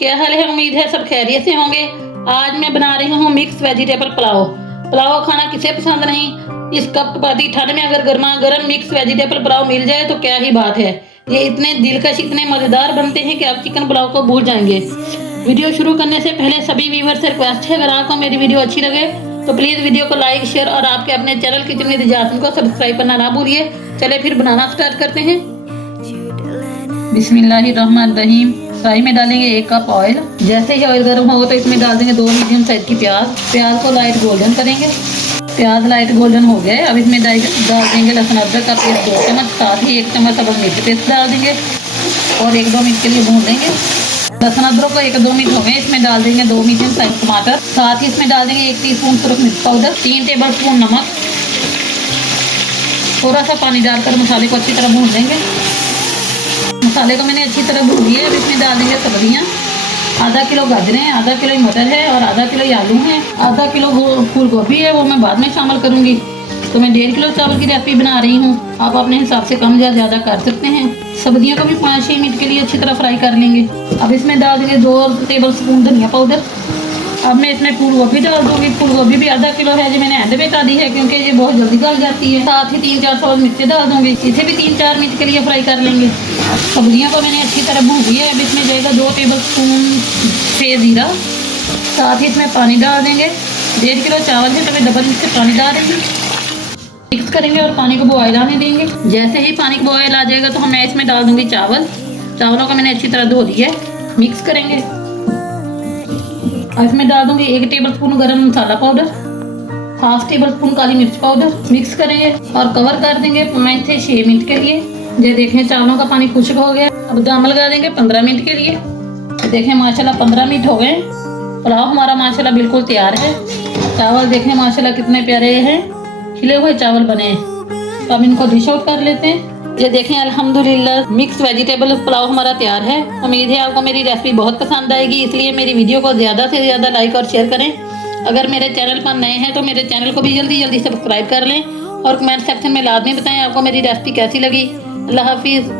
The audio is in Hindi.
क्या हाल है? उम्मीद है सब खैरियत से होंगे। आज मैं बना रही हूँ मिक्स वेजिटेबल पुलाव। पुलाव खाना किसे पसंद नहीं। इस कपकपाती ठंड में अगर गर्मा गर्म मिक्स वेजिटेबल पुलाव मिल जाए तो क्या ही बात है। ये इतने दिलकश, इतने मजेदार बनते हैं कि आप चिकन पुलाव को भूल जाएंगे। वीडियो शुरू करने से पहले सभी व्यूअर से रिक्वेस्ट है, अगर आपको मेरी वीडियो अच्छी लगे तो प्लीज वीडियो को लाइक, शेयर और आपके अपने चैनल किचन विद जास्मिन को सब्सक्राइब करना ना भूलिए। चले फिर बनाना स्टार्ट करते हैं। बिस्मिल्लाहिर्रहमानिर्रहीम। फ्राई में डालेंगे 1 कप ऑयल। जैसे ही ऑयल गर्म होगा तो इसमें डाल देंगे 2 मीडियम साइज की प्याज। प्याज को लाइट गोल्डन करेंगे। प्याज लाइट गोल्डन हो गए। अब इसमें डाल देंगे लहसुन अदरक का पेस्ट 2 चम्मच, साथ ही 1 चम्मच अदरक मिर्च पेस्ट डाल देंगे और 1-2 मिनट के लिए भून देंगे। लहसुन अदरक को 1-2 मिनट हो गए। इसमें डाल देंगे 2 मीडियम साइज टमाटर, साथ ही इसमें डाल देंगे 1 टीस्पून सुरख मिर्च पाउडर, 3 टेबल स्पून नमक। थोड़ा सा पानी डालकर मसाले को अच्छी तरह भून देंगे। मसाले को मैंने अच्छी तरह भून लिया। अब इसमें डाल देंगे सब्जियाँ। आधा किलो गाजरें हैं, आधा किलो मटर है और आधा किलो आलू हैं, आधा किलो फूल गोभी है, वो मैं बाद में शामिल करूंगी। तो मैं 1.5 किलो चावल की रेसिपी बना रही हूँ। आप अपने हिसाब से कम या ज़्यादा कर सकते हैं। सब्जियों को भी 5-6 मिनट के लिए अच्छी तरह फ्राई कर लेंगे। अब इसमें डाल देंगे 2 टेबल स्पून धनिया पाउडर। अब मैं इसमें फूल गोभी डाल दूँगी। फूल गोभी भी आधा किलो है, जो मैंने एंड में डाली है क्योंकि ये बहुत जल्दी गल जाती है। साथ ही 3-4 सौ मिर्चें डाल दूँगी। इसे भी 3-4 मिनट के लिए फ्राई कर लेंगे। सब्जियों को मैंने अच्छी तरह भून लिया है। अब इसमें जाएगा 2 टेबल स्पून सफ़ेद जीरा। साथ ही इसमें पानी डाल देंगे। 1.5 किलो चावल है तो मैं डबल से पानी डाल देंगे। मिक्स करेंगे और पानी को बॉयल आने देंगे। जैसे ही पानी को बॉयल आ जाएगा तो मैं इसमें डाल दूँगी चावल। चावलों को मैंने अच्छी तरह धो लिया है। मिक्स करेंगे। इसमें डाल दूंगी 1 टेबल स्पून गरम मसाला पाउडर, 1/2 टेबल स्पून काली मिर्च पाउडर। मिक्स करेंगे और कवर कर देंगे 5 से 6 मिनट के लिए। ये देखें चावलों का पानी खुश्क हो गया। अब दम लगा देंगे 15 मिनट के लिए। देखें माशाल्लाह 15 मिनट हो गए। पुलाव हमारा माशाल्लाह बिल्कुल तैयार है। चावल देखें माशाल्लाह कितने प्यारे हैं, खिले हुए चावल बने हैं। तो अब इनको डिश आउट कर लेते हैं। ये देखें अल्हम्दुलिल्लाह मिक्स वेजिटेबल पुलाव हमारा तैयार है। उम्मीद है आपको मेरी रेसिपी बहुत पसंद आएगी, इसलिए मेरी वीडियो को ज़्यादा से ज़्यादा लाइक और शेयर करें। अगर मेरे चैनल पर नए हैं तो मेरे चैनल को भी जल्दी जल्दी सब्सक्राइब कर लें और कमेंट सेक्शन में लाजमी बताएं आपको मेरी रेसिपी कैसी लगी। अल्लाह हाफिज़।